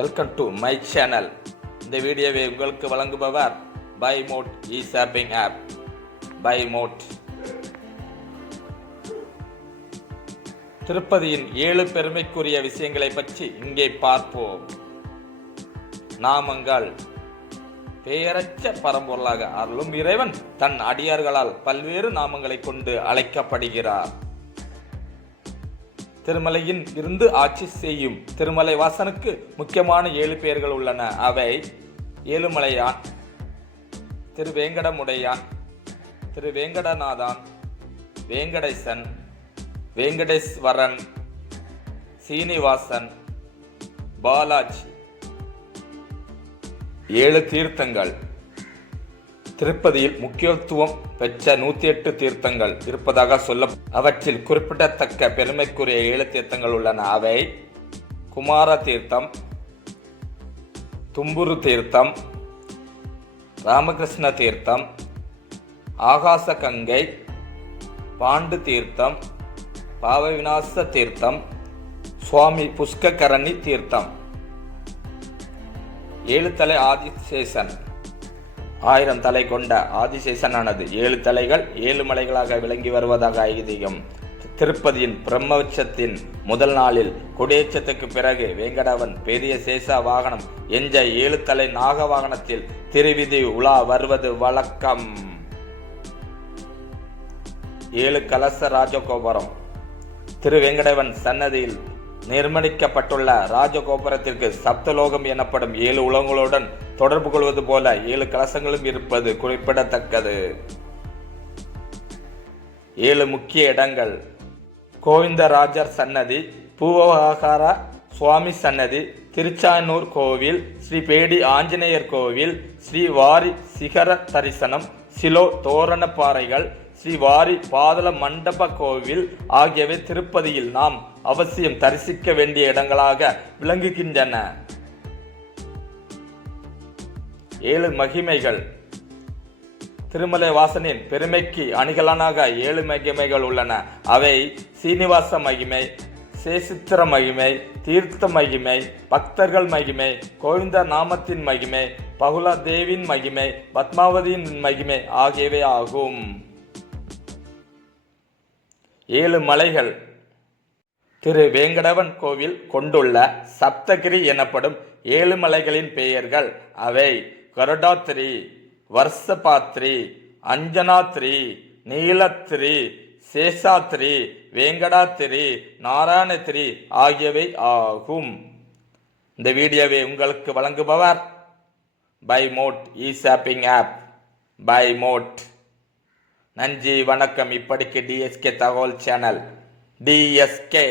Welcome to my channel இந்த வீடியோவை உங்களுக்கு வழங்குபவர் buy mode E shopping app buy mode திருப்பதியின் ஏழு பெருமைக்குரிய விஷயங்களை பற்றி இங்கே பார்ப்போம். நாமங்கள் பெயரச்ச பரம்பொருளாக அருளும் இறைவன் தன் அடியார்களால் பல்வேறு நாமங்களை கொண்டு அழைக்கப்படுகிறார். திருமலையின் இருந்து ஆட்சி செய்யும் திருமலை வாசனுக்கு முக்கியமான ஏழு பெயர்கள் உள்ளன. அவை ஏழுமலையான் திரு வேங்கடமுடையான் திரு வேங்கடநாதான் வேங்கடேசன் வேங்கடேஸ்வரன் சீனிவாசன் பாலாஜி. ஏழு தீர்த்தங்கள். திருப்பதியில் முக்கியத்துவம் பெற்ற நூத்தி எட்டு தீர்த்தங்கள் இருப்பதாக சொல்ல அவற்றில் குறிப்பிடத்தக்க பெருமைக்குரிய ஏழு தீர்த்தங்கள் உள்ளன. அவை குமார தீர்த்தம் தும்புரு தீர்த்தம் ராமகிருஷ்ண தீர்த்தம் ஆகாச கங்கை பாண்டு தீர்த்தம் பாவவிநாச தீர்த்தம் சுவாமி புஷ்கரணி தீர்த்தம். ஏழு தலை ஆதிசேஷன். ஆயிரம் தலை கொண்ட ஆதிசேஷனானது ஏழு தலைகள் ஏழு மலைகளாக விளங்கி வருவதாக ஐதீகம். திருப்பதியின் பிரம்மோற்சத்தின் முதல் நாளில் கொடியேற்றத்துக்கு பிறகு வேங்கடவன் பெரிய சேஷ வாகனம் என்ற ஏழு தலை நாக வாகனத்தில் திருவிதி உலா வருவது வழக்கம். ஏழு கலச ராஜகோபுரம். திரு வெங்கடவன் சன்னதியில் நிர்மணிக்கப்பட்டுள்ள ராஜகோபுரத்திற்கு சப்தலோகம் எனப்படும் ஏழு உலகங்களுடன் தொடர்பு கொள்வது போல ஏழு கலசங்களும் இருப்பது குறிப்பிடத்தக்கது. ஏழு முக்கிய இடங்கள். கோவிந்தராஜர் சன்னதி பூவகார சுவாமி சன்னதி திருச்சானூர் கோவில் ஸ்ரீ பேடி ஆஞ்சநேயர் கோவில் ஸ்ரீ வாரி சிகர தரிசனம் சிலோ தோரண பாறைகள் ஸ்ரீ வாரி பாதல மண்டப கோவில் ஆகியவை திருப்பதியில் நாம் அவசியம் தரிசிக்க வேண்டிய இடங்களாக விளங்குகின்றன. ஏழு மகிமைகள். திருமலை வாசனின் பெருமைக்கு அணிகலனாக ஏழு மகிமைகள் உள்ளன. அவை சீனிவாச மகிமை சேசித்திர மகிமை தீர்த்த மகிமை பக்தர்கள் மகிமை கோவிந்த நாமத்தின் மகிமை பகுலா தேவின் மகிமை பத்மாவதியின் மகிமை ஆகியவை ஆகும். ஏழு மலைகள் திரு வேங்கடவன் கோவில் கொண்டுள்ள சப்தகிரி எனப்படும் ஏழு மலைகளின் பெயர்கள் அவை. கருடாத்திரி வர்ஷபாத்ரி அஞ்சனாத்ரி நீலத்திரி சேஷாத்ரி வேங்கடாத்திரி நாராயணத்திரி ஆகியவை ஆகும். இந்த வீடியோவை உங்களுக்கு வழங்குபவர் buy mode E shopping app buy mode நன்றி வணக்கம். இப்படிக்கு டிஎஸ்கே தகவல் சேனல் டிஎஸ்கே